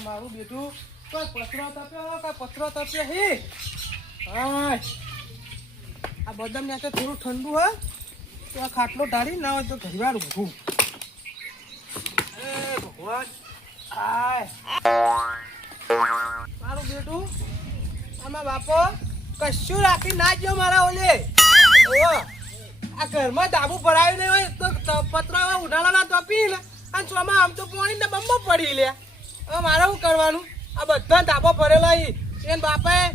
મારું બેટું કોઈ પથરો તપ્યો હી હા આ બદામ ને થોડું ઠંડુ હોય તો આ ખાટલો ઢાળી ના હોય તો ઘડીવાર ઊભું ભગવાન આય મારું બેટું આમાં બાપો કશું રાખી ના ગયો મારા ઓલે આ ઘરમાં ડાબુ ભરાયું નહીં હોય તો પતરા ઉનાળાના તપી લે અને ચોમાં આમ તો પાણી ને બંબો પડી લે હવે મારે શું કરવાનું આ બધા ડાબો ભરેલા એને બાપાએ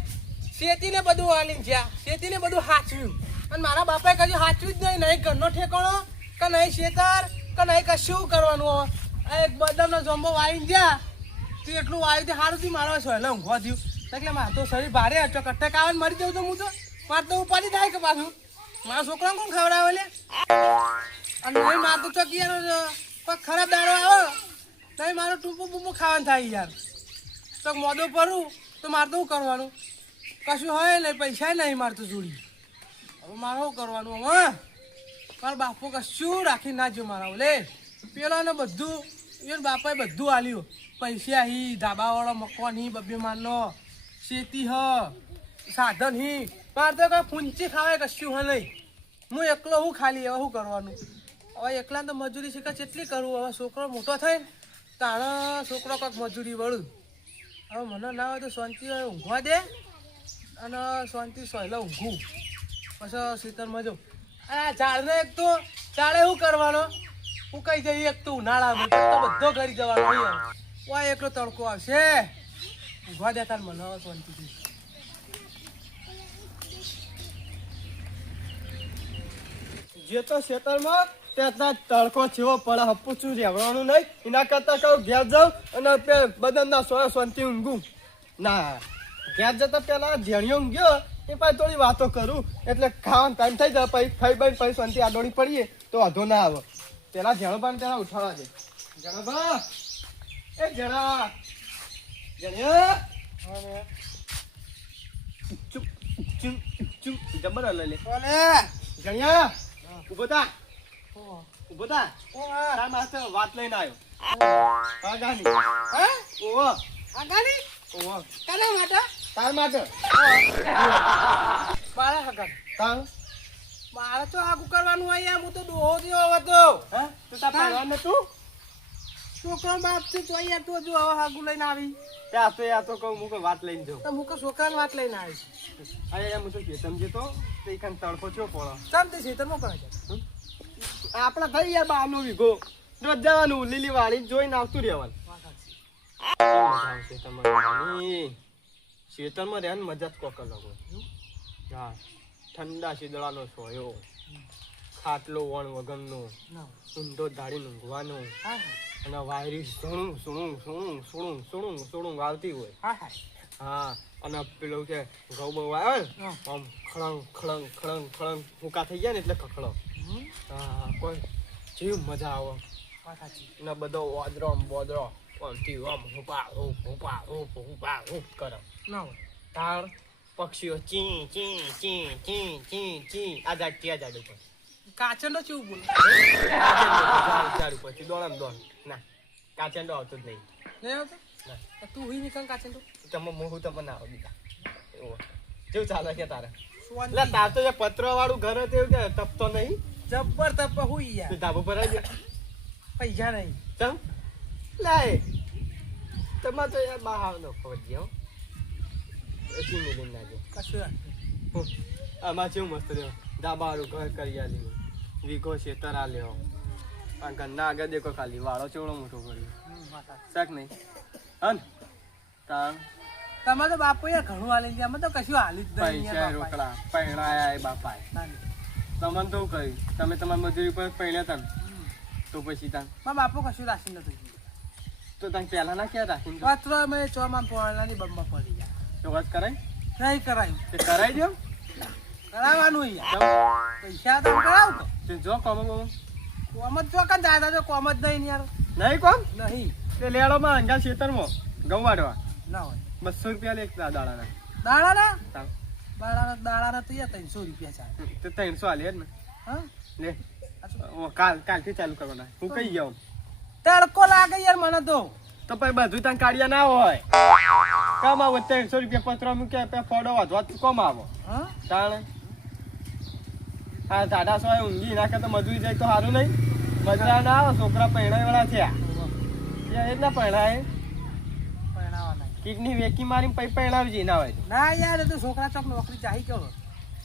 શેતીને બધું વાલી જ્યાં શેતીને બધું હાચવ્યું અને મારા બાપાએ કશું હાચવ્યું જ નહીં ઘરનો ઠેકાણો કે નહીં શેતર કે નહીં કશું કરવાનું હવે એક બદામનો જમ્બો વાવીને જ્યાં તું એટલું વાવ્યું તે સારું થી મારો સહેલો ઊંઘવા થયું એટલે મારે તો શરીર ભારે હતો કટ્ટક આવે મરી જવું તો હું તો મારે તો ઉપાડી થાય કે પાછું મારા છોકરાને કોણ ખવડાવે લે અને નહીં મારે તો ચોકી કોઈ ખરાબ દાડો આવો નહીં મારું ટૂંપું બૂપું ખાવાનું થાય યાર તો મોદો ભરું તો મારે તો શું કરવાનું કશું હોય નહીં પૈસા નહીં મારે તો જોડી હવે મારે શું કરવાનું હવે મારા બાપુ કશું રાખી ના જો મારા ઓલે પેલાને બધું એને બાપાએ બધું આલ્યું પૈસા હી ધાબાવાળો મકવાન હી બબ્બે મારનો શેતી હ સાધન હી મારે તો કઈ ફૂંચી ખાવાય કશું હ નહીં હું એકલો હું ખાલી હવે શું કરવાનું હવે એકલા તો મજૂરી શીખા કેટલી કરું હવે છોકરો મોટો થાય તાણે છોકરો કંઈક મજૂરી વળું હવે મને ના હોય તો શાંતિ ઊંઘવા દે અને શાંતિ સહેલો ઊંઘું પછી શીતળમાં જાઉં આ ઝાડને એક તો ઝાડે શું કરવાનો હું કઈ જઈએ એક તો ઉનાળામાં તો બધો કરી જવાનો અહીંયા વાય એકલો તડકો આવશે ઊંઘવા દેતા મને હવે શાંતિથી જે તો ખેતરમાં ત્યાં તડકો જેવો પડે હપુચું રહેવાનું નહીં એના કરતા કહું ઘેર જાઉં અને બદનના સોયા શાંતિ ઊંઘું ના ઘેર જતા પેલા ઝેણીઓ ઊંઘ્યો એ પછી થોડી વાતો કરું એટલે ખાવાનું ટાઈમ થઈ જાય પછી ખાઈ બાઈ પછી શાંતિ આડોડી પડીએ તો વાંધો ના આવે પેલા ઝેણો પણ પેલા ઉઠાડવા દે જણા બા એ જણા જણ્યા ચૂપ ચૂપ ચૂપ જબર લઈ લે જણ્યા ઉભો થા ઉભો થા તાર માસ્તર વાત લઈને આવ્યો આગાની હે ઓહો આગાની ઓહો કાના માટે તાર માટે મારા હગા તાર મારે તો આગુ કરવાનું હોય યાર હું તો ડોહો જેવો હતો હે તું તાર પહેરવાનું તું છોકરો બાપ છે તો યાર તું જો હવે આગુ લઈને આવી ત્યાં તો કહું હું વાત લઈને જાઉં તો હું છોકરાની વાત લઈને આવીશ અરે હું તો કે સમજે તો એ કાન તડકો છો પડો ચાલ તે ખેતરમાં કરે છે આપણા થઈ યાર બાનો વીઘો રોજ જવાનું લીલી વાળી જોઈને આવતું રહેવાનું ખેતરમાં રહેવાની મજા જ કોક અલગ હોય હા ઠંડા શીદળાનો સોયો ખાટલો વણ વગરનો ઊંધો ધાડીને ઊંઘવાનો અને વાયરી સોણું આવતી હોય હા અને પેલું કે ઘઉં બહુ આવે ને આમ ખળંગ ફૂંકા થઈ જાય ને એટલે ખખડો હા કોઈ જેવી મજા આવે ને બધો વાદરો બોદરો આમથી આમ હુપા કરે તાર પક્ષીઓ ચી ચી ચી ચી ચી ચી આ ઝાડ ઉપર કાચંડો ચેવું બોલ ઝાડ ઉપર દોડ ના કાચંડો આવતો જ નહીં આવતો ના તું હુઈ નીકળ કાચંડો તમે મોહું તો બનાવો બીજા કેવું ચાલે કે તારે એટલે તાર તો પતરા વાળું ઘર હતું એવું કે તપતો નહીં જબ્બર તપ હુઈ યાર ધાબો પર આવી પૈસા નહીં ચમ લાય તમારે તો યાર બહાર નો ખોજી હો એસી મિલિયન લાગે કશું આમાં કેવું મસ્ત રહ્યો ધાબા વાળું ઘર કરી આલ્યું વીઘો શેતર આલ્યો આ ઘરના આગળ દેખો ખાલી વાળો ચેવડો મોટો કર્યો શાક નહીં હન તા તમે તો બાપુ યાર ઘણું હાલી ગયા અમે તો કશું હાલી જ નહીં પૈસા રોકડા પૈણાયા એ બાપા તમને તો કહ્યું તમે તમારી મજૂરી પર પૈણ્યા તા તો પછી તા મારા બાપુ કશું રાખી નતું તો તમે પહેલા ના ક્યાં રાખીને પત્ર મેં ચોમાં પોળાની બંબા પડી ગયા તો વાત કરાય નહીં કરાયું તે કરાઈ દો કરાવવાનું પૈસા તો કરાવ તો જો કોમ જ જો કાં દાદા જો કોમ જ નહીં યાર નહીં કોમ નહીં તે લેડોમાં અંગા ખેતરમાં ઘઉં વાળવા ના હોય 200 રૂપિયા લે એક દાડાના તો યાર 300 રૂપિયા ચાલે તો 300 આલે ને હા લે કાલથી ચાલુ કરવાના હું કઈ ગયો તડકો લાગે યાર મને તો તો પછી બધું તને કાઢ્યા ના હોય કામ આવો 300 રૂપિયા પત્ર મૂકે ફોડો વધવા કોમ આવો હા તાણે હા સાડા સો ઊંઘી નાખે તો મજૂરી જાય તો સારું નહીં મજરા ના આવે છોકરા પૈણા વાળા છે એટલા પૈણાય પરણાવાના કિડની વેકી મારી પૈ પૈણાવી ના હોય ના યાર એ તો છોકરા ચોક નોકરી ચાહી કેવો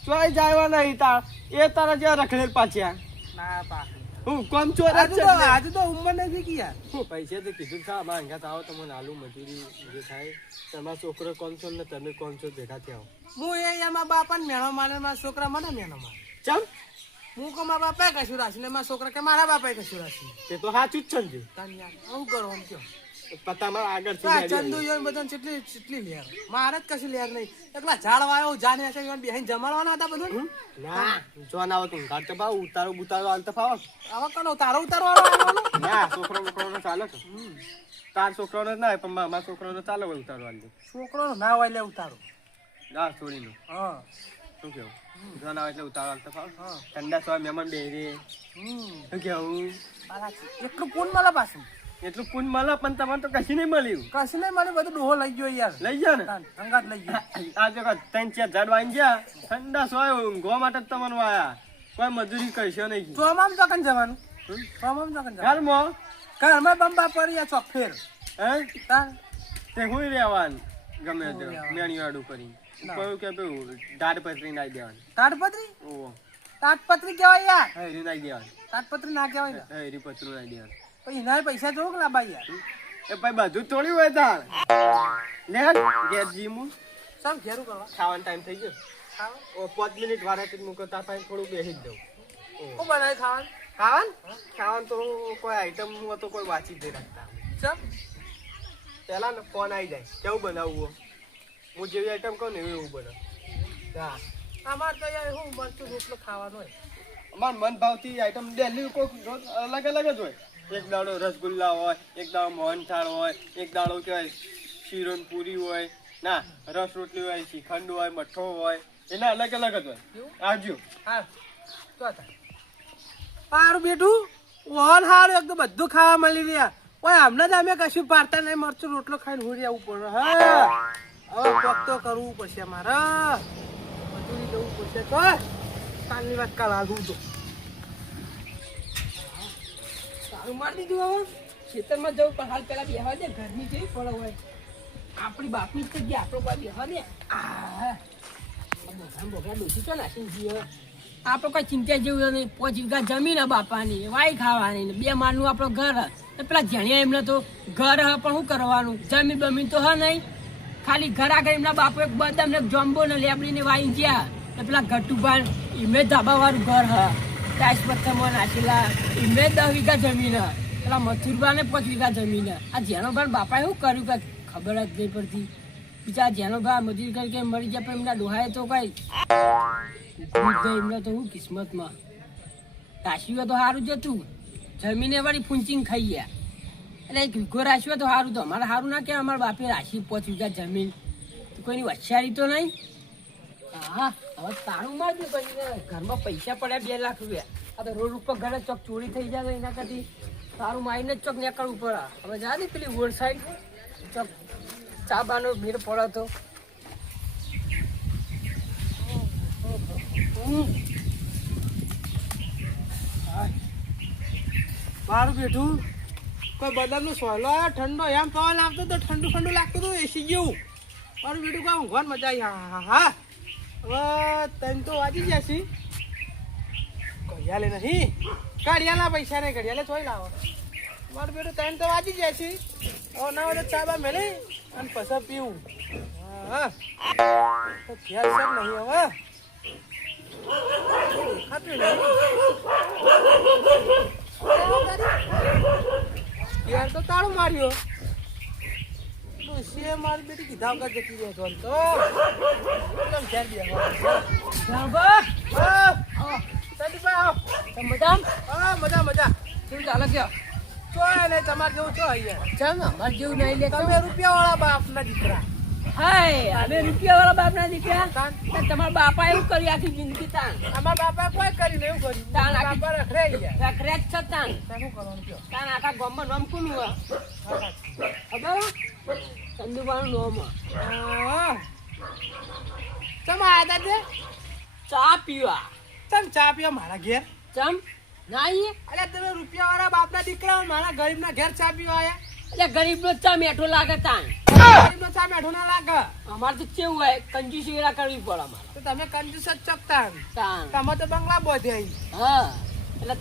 ચોય જાય નહીં તાર એ તારા જેવા રખડેલ પાછ્યા ના પાકી હું કોમ ચોર આજે તો ઉંમર નથી કે યાર હું પૈસા તો કીધું છે અમારા અંગાત આવો તો મને આલુ મજૂરી જે થાય તમારા છોકરો કોણ છો ને તમે કોણ છો ભેગા થયા હું એ એમાં બાપાને મેણો મારે મારા છોકરા મને મેણો મારે ચમ હું કો મારા બાપાએ કશું રાશી ને મારા છોકરા કે મારા બાપાએ કશું રાશી તે તો સાચું જ છે ને તાન યાર હું કરો આમ કયો તમારા આગળ ચંદુ યોન બધાને ચીટલી લેર મારે જ કશું લેર નહીં એકલા ઝાડ વાયો જાને હશે યોન બેહીને જમાડવાના હતા બધું ના જોન આવો તું ગાડ તો ભાવ ઉતારો બુતારો હાલ તો ફાવો આવા કનો તારો ઉતારવાનો આવવાનો ના છોકરો ચાલે તો તાર છોકરાનો ના પણ મારા છોકરાનો ચાલે હોય ઉતારો હાલ છોકરો ના હોય લે ઉતારો ના છોડીનો હા શું કેવું જોન આવે એટલે ઉતારો હાલ તો ફાવ ઠંડા સોય મહેમાન બેહરે શું કેવું એટલું પૂન મળે પાછું એટલું પૂન મળે પણ તમારે તો કશું નહીં મળ્યું કશું નહીં મળે બધું ડોહો લઈ ગયો યાર લઈ ગયા ને અંગાત લઈ ગયો આજે 3-4 ઝાડ વાઈ ગયા ઠંડા સોય ઊંઘવા માટે જ તમને આયા કોઈ મજૂરી કરશો નહીં ચોમામ ચોકન જવાનું ચોમામ ચોકન જવાનું ઘરમાં ઘરમાં બંબા પડી યા ચોક ફેર હે તાન તે હું રહેવાનું ગમે તે મેણી વાડું કરી કહ્યું કે પેલું દાડ પતરી નાઈ દેવાની તાડપત્રી ઓહો તાડપત્રી કહેવાય યાર હેરી નાઈ દેવાની તાડપત્રી ના કહેવાય ને હેરી પતરું નાઈ દેવાનું પછી એના પૈસા જોવો કે લાંબા યાર એ ભાઈ બધું થોડી હોય તાર લે ઘેર જીમું સમ ઘેરું કરવા ખાવાનો ટાઈમ થઈ ગયો ખાવા ઓ 5 મિનિટ વારાથી મૂકો તાર પાસે થોડું બેસી જ દઉં હું બનાવી ખાવાનું ખાવાનું તો કોઈ આઈટમ તો કોઈ વાંચી જ નહીં રાખતા ચમ પહેલા ને ફોન આવી જાય કેવું બનાવવું હું જેવી આઈટમ કહું ને એવું બનાવ હા અમારે તો યાર હું મરચું રોટલો ખાવાનો હોય અમાર મન ભાવતી આઈટમ ડેલી કોઈ રોજ અલગ અલગ જ હોય એક દાડો રસગુલ્લા હોય એક દાડો મોહનથાળ હોય એક દાડો કહેવાય શીરોન પૂરી હોય ના રસ રોટલી હોય શ્રીખંડ હોય મઠ્ઠો હોય એના અલગ અલગ જ હોય આવજો હા તો સારું બેઠું ઓન હારું એકદમ બધું ખાવા મળી રહ્યા ઓય હમણાં જ અમે કશું પાડતા નહીં મરચું રોટલો ખાઈને હોરી આવવું પડે હા હવે કોક તો કરવું પડશે મારે મજૂરી જવું પડશે તો કાલની વાત કાલ આગું તો સારું મારી દીધું હવે ખેતરમાં જવું પણ હાલ પેલા બેહવા દે ઘરની જેવી પડે હોય આપણી બાપની જ જગ્યા આપણો કોઈ બેહવા દે બોઘા ડોસી તો નાખી જઈએ આપણે કોઈ ચિંતા જેવું નહીં 5 વીઘા જમીન બાપાની વાઈ ખાવાની ને 2 માળનું આપણો ઘર હે પેલા જેણિયા એમને તો ઘર હે પણ શું કરવાનું જમીન બમીન તો હે નહીં ખાલી ઘર આગળ એમના બાપુ એક બદામ ને જમ્બો ને લેબડીને વાઈ ગયા ને પેલા ગટુભાઈ એમને ધાબાવાળું ઘર હે ટાઈસ પથ્થરમાં નાખેલા એમને 10 વીઘા જમીન હે પેલા મથુરબા ને 5 વીઘા જમીન હે આ જેનો ભાઈ બાપાએ શું કર્યું કે ખબર જ નહીં પડતી બીજા જેનો ભાઈ મજૂરી કરી કે મરી ગયા પણ એમના ડોહાએ તો કઈ એમને તો હું કિસ્મતમાં રાશિઓ તો સારું જ હતું જમીને વાળી ફૂંચીને ખાઈ ગયા એટલે એક વીઘો રાશિઓ તો સારું તો અમારે સારું ના કે અમારા બાપે રાશિ 5 વીઘા જમીન તો કોઈની હોશિયારી તો નહીં હા હવે તાળું મારજો પછી ઘરમાં પૈસા પડ્યા 2 લાખ રૂપિયા આ તો રોડ ઉપર ઘરે ચોક ચોરી થઈ જાય એના કરતી તારું મારીને જ ચોક નીકળવું પડે હવે જા ને પેલી રોડ સાઈડ ચોક ચા બાનો ભીડ પડે તો મારું બેઠું કોઈ બદામનો સોલો ઠંડો એમ પવન આવતો તો ઠંડુ ઠંડુ લાગતું હતું એસી જેવું મારું બેઠું કોઈ ઊંઘવાની મજા આવી હા હવે તને તો વાંચી જશે ઘડિયાળે નહીં ઘડિયાળના પૈસા નહીં ઘડિયાળે થોડી લાવો મારું બેઠું તને તો વાંચી જશે હવે ના હોય ચા બા મેલે અને પછી પીવું હા તો ખ્યાલ છે નહીં હવે યાર તો તાળું માર્યો ડોશીએ મારી બેટી કીધા વગર જતી રહ્યો તો એકદમ ધ્યાન મજા મજા કેવું ચાલે છે ચો નહીં તમારે જેવું છો અહીંયા ચાલ ને અમારે જેવું નહીં લે તમે રૂપિયા વાળા બાપના દીકરા હાય અમે રૂપિયાવાળા બાપના દીકરા તાન તમારા બાપા એવું કર્યું આખી જિંદગી તાન અમારા બાપા કોઈ કરીને એવું કર્યું તાન મારા બાપા રખડાઈ ગયા રખડ્યા જ છે તાન શું કરવાનું કયો તાન આખા ગામમાં નામ કોનું હોય ખબર ચંદુબાનું નામ હોય. ચમ આયા તા તે ચા પીવા ચમ ચા પીવા મારા ઘેર ચમ ના આવીએ અરે તમે રૂપિયાવાળા બાપના દીકરા હો, મારા ગરીબના ઘેર ચા પીવા આયા એટલે ગરીબનો ચા મેઠો લાગે તાન ગરીબનો ચા મેઠો ના લાગે અમારે તો કેવું હોય કંજૂસી વેરા કરવી પડે અમારે તો તમે કંજૂસ જ ચકતા તાન તમે તો બંગલા બોધે હા એટલે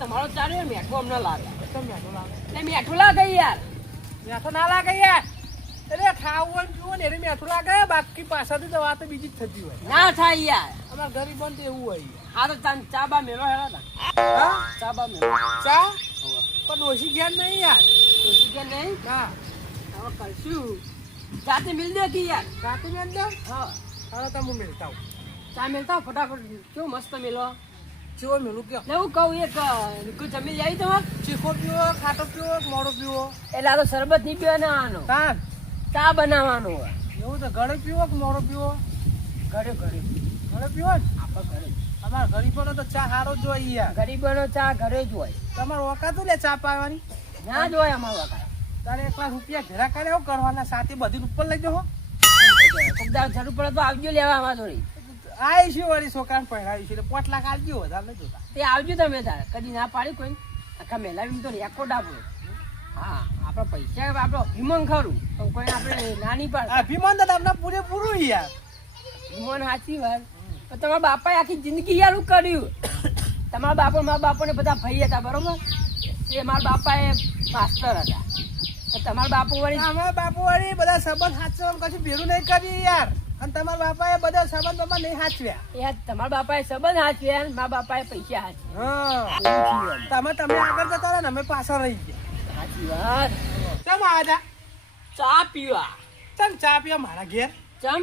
તમારો ચા રહ્યો મેઠો અમને લાગે તો મેઠો લાગે એટલે મેઠો લાગે યાર મેઠો ના લાગે યાર એટલે ખાવું હોય ને પીવું ને એને મેઠું લાગે બાકી પાછળથી તો વાત બીજી જ થતી હોય ના થાય યાર અમારા ગરીબોને તો એવું હોય હા તો તાન ચા બા મેલો હેરા તાન હા ચા બા મેલો ચા પણ ડોશી ઘેર નહીં યાર તો કે નહીં ના હવે કરશું જાતે મિલ દે કે યાર કાકી મેં દો હા હવે તો હું મેળતા હું ચા મેલતા ફટાફટ કેવું મસ્ત મેલો ચેવો મેળું કયો એટલે હું કહું એક કોઈ જમી જાય તમારે ચીખો પીવો ખાટો પીવો કે મોડો પીવો એટલે આ તો શરબત નહીં પીવાનો તાન ચા બનાવવાનો હોય એવું તો ઘરે પીવો કે મોડો પીવો ઘરે ઘરે ઘરે પીવો ને આપણે ઘરે અમારા ગરીબોનો તો ચા સારો જ જોઈએ યાર ગરીબોનો ચા ઘરે જ હોય તમારે ઓકાતું લે ચા પાવાની ના જ હોય અમારું વખત તારે 1 લાખ રૂપિયા ઘેરા કરે એવું કરવાના સાથે બધી ઉપર લઈ જાઓ કોક દાડો જરૂર પડે તો આવજો લેવા અમારા જોડે આવી છે વળી છોકરાને પહેરાવી છે એટલે 5 લાખ આવજો વધારે નહીં જોતા તે આવજો તમે તારે કદી ના પાડી કોઈ આખા મેલાવી તો રેકોર્ડ આપણો હા આપણે પૈસા આપણો અભિમાન ખરું પણ કોઈ આપણે નાની પાડ અભિમાન તો તમને પૂરેપૂરું યાર અભિમાન સાચી વાત પણ તમારા બાપાએ આખી જિંદગી યારું કર્યું તમારા મારા બાપાને બધા ભાઈ હતા બરોબર એ મારા બાપાએ માસ્ટર હતા તમારા બાપુ વળી અમારા બાપુ વળી બધા સંબંધ સાચવવાનું કશું ભેરું નહીં કર્યું યાર અને તમારા બાપાએ બધા સંબંધ બાબા નહીં સાચવ્યા એ તમારા બાપાએ સંબંધ હાચવ્યા ને મારા બાપાએ પૈસા હાચવ્યા હા તમે આગળ જતા રહો ને અમે પાછળ રહી ગયા સાચી વાત ચમ આવ્યા ચા પીવા ચમ ચા પીવા મારા ઘેર ચમ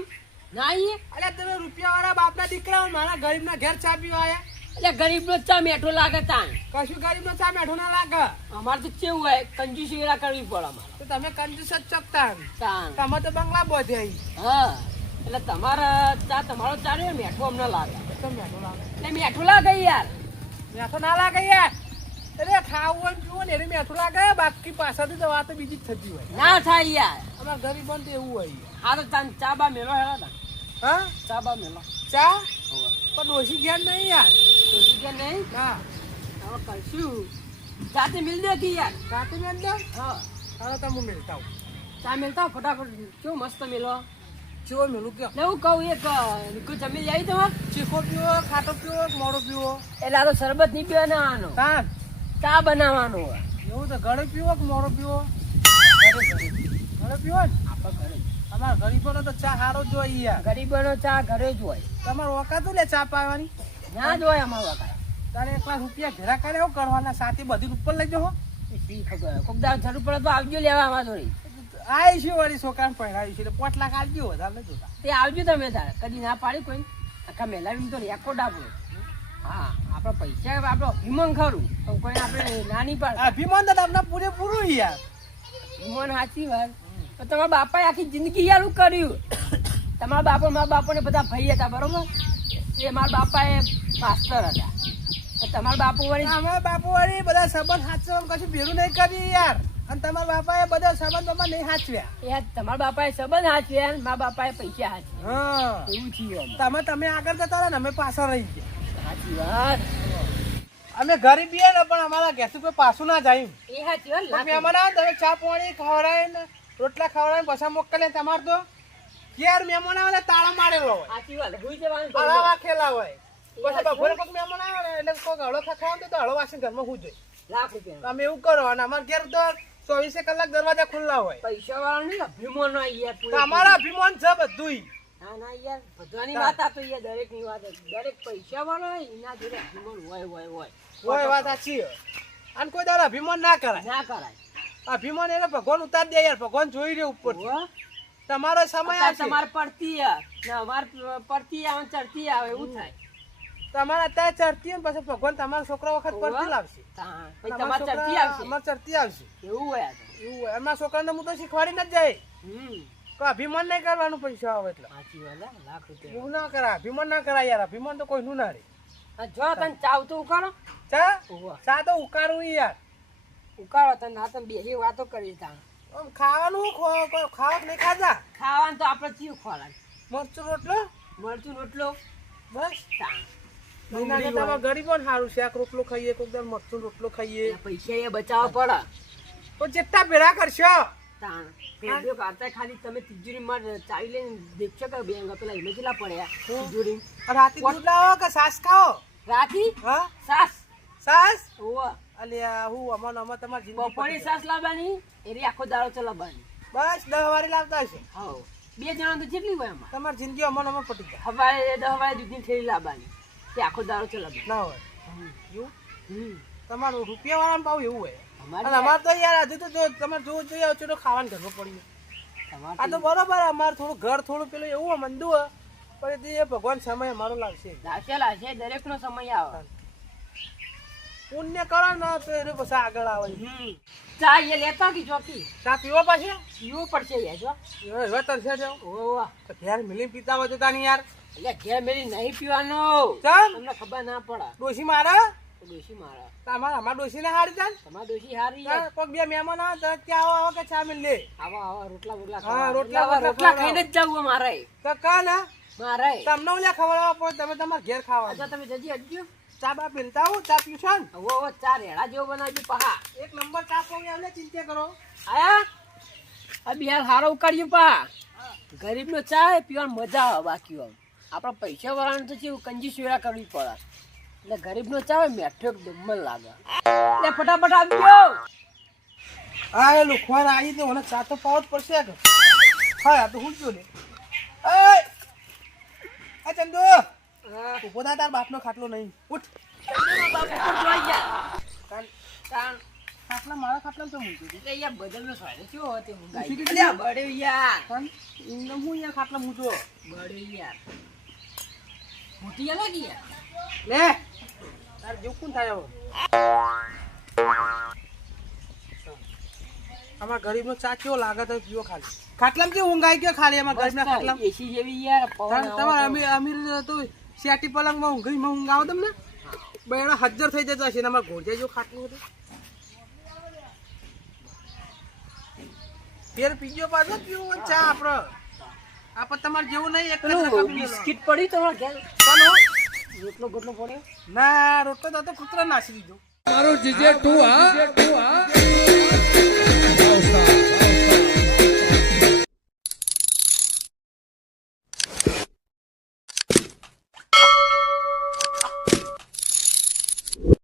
ના આવીએ અરે તમે રૂપિયાવાળા બાપના દીકરા હો, મારા ગરીબના ઘેર ચા પીવા આયા એટલે ગરીબનો ચા મેઠો લાગે તાન કશું ગરીબનો ચા મેઠો ના લાગે અમારે તો કેવું હોય કંજૂસી વેરા કરવી પડે અમારે તો તમે કંજૂસ જ ચકતા તાન તમે તો બંગલા બોધે હા એટલે તમારો ચા રહ્યો મેઠો અમને લાગે તો મેઠો લાગે એટલે મેઠો લાગે યાર મેઠો ના લાગે યાર એટલે ખાવું હોય ને પીવું ને એને મેઠું લાગે બાકી પાછળથી તો વાત બીજી જ થતી હોય ના થાય યાર અમારા ગરીબોને તો એવું હોય હા તો તાન ચા બા મેલો હેરા તાન હા ચા બા મેલો ચા પણ ડોશી ઘેર નહીં યાર તો કે નહીં ના હવે કરશું જાતે મિલ દે કે યાર કાકી મેં દો હા હવે તો હું મેળતા હું ચા મેલતા ફટાફટ કેવું મસ્ત મેલો ચેવો મેળું કયો એટલે હું કહું એક કોઈ જમી જાય તમારે ચીખો પીવો ખાટો પીવો કે મોડો પીવો એટલે આ તો શરબત નહીં પીવાનો તાન ચા બનાવવાનો હોય એવું તો ઘરે પીવો કે મોડો પીવો ઘરે પીવો ને આપણે ઘરે અમારા ગરીબોનો તો ચા સારો જ જોઈએ યાર ગરીબોનો ચા ઘરે જ હોય તમારે ઓકાતું લે ચા પાવાની ના જ હોય અમારું વખત તારે 1 લાખ રૂપિયા ઘેરા કરે એવું કરવાના સાથે બધી ઉપર લઈ જાઓ કોક દાડો જરૂર પડે તો આવજો લેવા અમારા જોડે આવી છે વળી છોકરાને પહેરાવી છે એટલે 5 લાખ આવજો વધારે નહીં જોતા તે આવજો તમે તારે કદી ના પાડી કોઈ આખા મેલાવી તો રેકોર્ડ આપણો હા આપણે પૈસા આપણો અભિમાન ખરું પણ કોઈ આપણે નાની પાડ અભિમાન તો તમને પૂરેપૂરું યાર અભિમાન સાચી વાત પણ તમારા બાપાએ આખી જિંદગી યારું કર્યું તમારા મારા બાપાને બધા ભાઈ હતા બરોબર એ મારા બાપાએ માસ્ટર હતા તમારા બાપુ વળી અમારા બાપુ વળી બધા સંબંધ સાચવવાનું કશું ભેરું નહીં કર્યું યાર અને તમારા બાપાએ બધા સંબંધ બાબા નહીં સાચવ્યા એ તમારા બાપાએ સંબંધ હાચવ્યા ને મારા બાપાએ પૈસા હાચવ્યા હા એવું થયું તમે આગળ જતા રહો ને અમે પાછળ રહી ગયા સાચી વાત અમે ગરીબી ને પણ અમારા ઘેરથી કોઈ પાછું ના જાય એ સાચી વાત મહેમાન આવે તમે ચા પાણી ખવડાય ને રોટલા ખવડાય પછી મોકલે તમારે તો યાર મહેમાન આવે તાળા મારેલો હોય સાચી વાત હુઈ જવાનું તાળા વાખેલા હોય પછી બપોરે કોઈક મહેમાન આવે ને એટલે કોઈ હળો ખાવાનું તો હળો વાસી ઘરમાં હું જોઈ લાખ રૂપિયા તમે એવું કરો અને અમારા ઘેર તો 24 કલાક દરવાજા ખુલ્લા હોય પૈસા વાળા નહીં અભિમાન યાર તમારા અભિમાન છે બધું ના ના યાર બધાની વાત આ તો યાર દરેક ની વાત દરેક પૈસા વાળો હોય એના જોડે અભિમાન હોય વાત સાચી અને કોઈ દાડો અભિમાન ના કરાય ના કરાય અભિમાન એટલે ભગવાન ઉતાર દે યાર ભગવાન જોઈ રહ્યો ઉપર તમારો સમય આવશે તમારે પડતી ને અમાર પડતી આવે ચડતી આવે એવું થાય તમારે અત્યારે ચડતી ને પછી ભગવાન તમારા છોકરા વખત પડતી લાવશે પછી તમારે ચડતી આવશે અમારે ચડતી આવશે એવું હોય એવું હોય અમારા છોકરાને હું તો શીખવાડી ન જાય તો અભિમાન નહીં કરવાનું પૈસા આવે એટલે સાચી વાત હે, લાખ રૂપિયા એવું ના કરાય અભિમાન ના કરાય યાર અભિમાન તો કોઈનું ના રે આ જો તને ચાવતું ઉકાળો ચા ઓવા ચા તો ઉકાળું યાર ઉકાળો તને ના તને બેસી વાતો કરી તા આમ ખાવાનું ખાવા નહીં ખાધા ખાવાનું તો આપણે ચીયું ખોરાક મરચું રોટલો મરચું રોટલો બસ તા મહિના કરતા ગરીબો ને સારું શાક રોટલો ખાઈએ કોઈક દર મરચું રોટલો ખાઈએ પૈસા એ બચાવવા પડે તો જેટલા ભેળા કરશો તાણ પેલો કાતા ખાલી તમે તિજોરીમાં ચાવી લઈને દેખશો કે બેંગ પેલા એમાં કેટલા પડ્યા તિજોરી રાતે દૂધ લાવો કે સાસ ખાઓ રાખી હા સાસ સાસ ઓવા અલ્યા હું અમાર તમારી જિંદગી બપોરે પતી સાસ લાવવાની એરી આખો દાડો ચલાવવાની જાય. બસ 10 વારી લાવતા હશે હા બે જણા તો કેટલી હોય એમાં તમારી જિંદગી અમાર પટી જાય હવારે 10 વાગે દૂધની થેલી લાવવાની તે આખો દાડો ચલાવવાની ના હોય એવું હમ તમારું રૂપિયા વાળાનું ભાવ એવું હોય અને અમારે અમારે તો યાર હજુ તો જો તમારે જોવું જોઈએ આવશે તો ખાવાનું ઘરમાં પડ્યું આ તો બરોબર અમારે થોડું ઘર થોડું પેલું એવું મંદુ હોય પણ એ ભગવાન સમય અમારો લાગશે લાશે દરેક નો સમય આવે પુણ્ય કરો ને તો એને પછી આગળ આવે ચા એ લેતા કે જોતી ચા પીવો પાછી પીવું પડશે યાર જો હવે તરસે જાવ ઓવા તો ઘેર મિલી પીતા હોય તો તાની યાર એટલે ઘેર મેરી નહીં પીવાનો ચાલ તમને ખબર ના પડે ડોશી મારે તો ડોશી મારા અમારા ડોશીને હારી જાય તમારી ડોશી હારી યાર. કોઈક બે મહેમાન આવે તો ક્યાં આવો કે ચા મિલ લે આવા રોટલા બોટલા હા, ખાવા. રોટલા આવા બોટલા રોટલા ખાવા. ખાઈને જ જવું મારે તો કાલ હા મારે તમને ઓલ્યા ખબર પડે તમે તમારા ઘેર ખાવા અચ્છા તમે જજી હટજો ચા બા પીલતા હું ચા પીશું ને ઓ ચાર રેડા જેવો બનાવજો પહા એક નંબર ચા પીવું એટલે ચિંતા કરો આયા આ બિહાર હારો ઉકાળ્યું પા ગરીબ નો ચા એ પીવાની મજા આવે બાકી આમ આપણા પૈસા વાળાને તો કેવું કંજૂસ વેરા કરવી પડે એટલે ગરીબ નો ચા હોય મેઠો એકદમ લાગે એટલે ફટાફટ આપજો હા એ લુખવાન આવી તો મને ચા તો પાવો જ પડશે કે હા તો હું જ લે એ ચંદુ ઉભો થા તાર બાપનો ખાટલો નહીં ઉઠ ખાટલા મારા ખાટલા તો મૂકી દીધું એટલે યાર બદલનો સ્વાદ કેવો હતો હું ગાઈ મૂકી દીધું? બળ્યો યાર એમને હું યાર ખાટલા મૂજો બળ્યો યાર મોટી અલગ યાર લે તાર જેવું કોણ થાય હવે અમાર ગરીબનો ચા કેવો લાગે તો પીવો ખાલી ખાટલામાં કેવું ઊંઘ આવી ગયો ખાલી અમાર ગરીબના ખાટલામાં એસી જેવી યાર પવન તમારે અમીર તો શેટી પલંગમાં ઊંઘ આવો તમને બેડા હાજર થઈ જતા હશે ને અમારે ઘોડજાઈ જો ખાટલું હતું ફેર પીજો પાછો પીવો હોય ચા આપણો આપણે તમારે જેવું નહીં એક જ રકમ પેલું પીવો. બિસ્કિટ પડી તમારા ઘેર કોનો? રોટલો ગોટલો પડ્યો ના રોટલો તો કૂતરા નાસી દીધો મારો જીજે તું હા